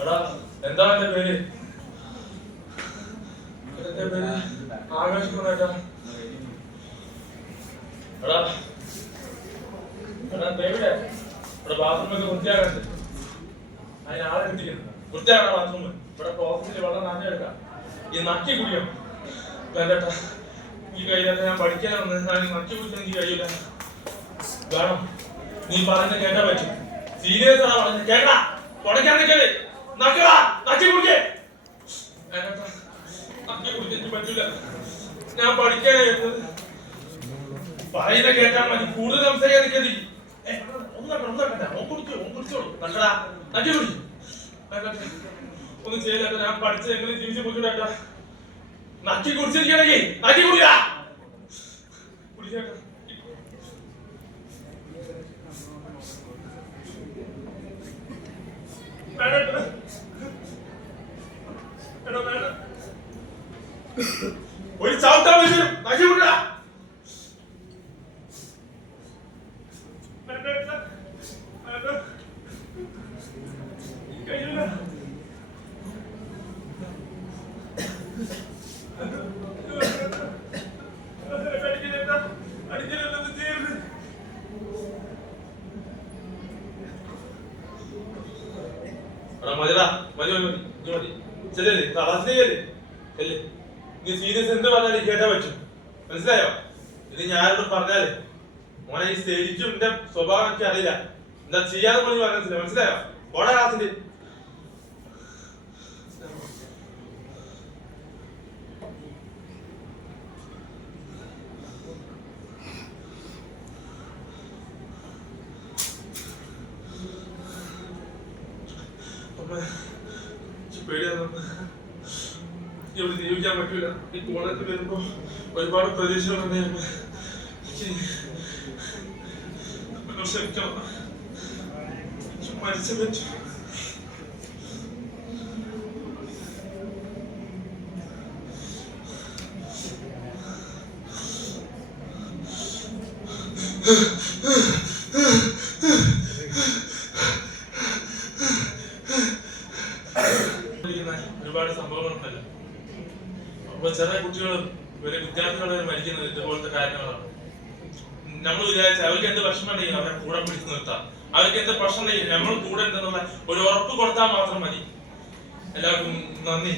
എടാ എന്താ എന്റെ പേര്? എന്റെ പേര് ആകാശ് കുമാരാ. എടാ എടാ ദേവിടെ ഇവിടെ ബാത്റൂമൊക്കെ വൃത്തിയാകണ്ട്. അതിന് ആളെ കിട്ടിക്കുന്നു. വൃത്തിയാകണം ബാത്റൂം. ഇവിടെ ഓഫീസിൽ വെള്ളം നനഞ്ഞെടുക്കാം. ഈ നക്കി കുടിക്കണം. വേണ്ടട്ടാ ഈ കയ്യിലൊക്കെ ഞാൻ പഠിക്കാൻ നക്കി കുടിക്കാൻ എനിക്ക് കഴിയില്ല. വേണം നീ പറയുന്ന കേട്ടാ പറ്റും. സീരിയസ് ആണ് പറഞ്ഞത് കേട്ടാ. തുടയ്ക്കാൻ നിൽക്കല്ലേ. നക്കടാ നക്കി കുടിക്കേ. വേണ്ടട്ടാ നക്കി കുടിക്കാൻ പറ്റില്ല. ഞാൻ പഠിക്കാനാ കേട്ടത്. പറയുന്ന കേട്ടാ മതി. കൂടുതൽ സംസാരിക്കാൻ നിൽക്കരുത്. ഒന്നും ചെയ്യല. ഞാൻ പഠിച്ചത് എങ്ങനെ ജീവിച്ചു പോയിട്ടാ. നക്കി കുടിച്ചിരിക്കണെങ്കിൽ നക്കി കുടിക്കാ. കുടിച്ചേട്ടാ ഒരു ചവിട്ടാൻ വെച്ചു. നക്കി കുടിക്കാ. മതിടാ മതി മതി മതി മതി ശരിയല്ലേ തളർച്ചയല്ലേ അല്ലേ. നീ സീരിയസ് എന്ത് പറഞ്ഞാലും കേട്ടാ പറ്റും. മനസ്സിലായോ? ഇത് ഞാനോട് പറഞ്ഞാലേ മോനെ ഈ സ്റ്റേജും എന്റെ സ്വഭാവം എനിക്ക് അറിയില്ല. എന്താ ചെയ്യാതെ പോലും പറഞ്ഞില്ല. മനസ്സിലായോ? ഓടാ ക്ലാസ്സിന്റെ പേടിയാണ്. ഇവിടെ ജീവിക്കാൻ പറ്റൂല. ഈ കോളേജിൽ വരുമ്പോ ഒരുപാട് പ്രതീക്ഷകളുണ്ട്. ക്ഷമിക്കണം. മരിച്ച പറ്റും. ഒരുപാട് സംഭവങ്ങളുണ്ടല്ലോ. അപ്പൊ ചെറിയ കുട്ടികളും വലിയ വിദ്യാർത്ഥികളും മരിക്കുന്നത് ഇതുപോലത്തെ കാര്യങ്ങളാണ്. നമ്മൾ വിചാരിച്ച അവർക്ക് എന്ത് പ്രശ്നം ഉണ്ടെങ്കിൽ അവരെ കൂടെ പിടിച്ചു നിർത്താം. അവർക്ക് എന്ത് പ്രശ്നം ഉണ്ടെങ്കിൽ നമ്മൾ കൂടെ എന്തെന്നുള്ള ഒരു ഉറപ്പ് കൊടുത്താൽ മാത്രം മതി. എല്ലാവർക്കും നന്ദി.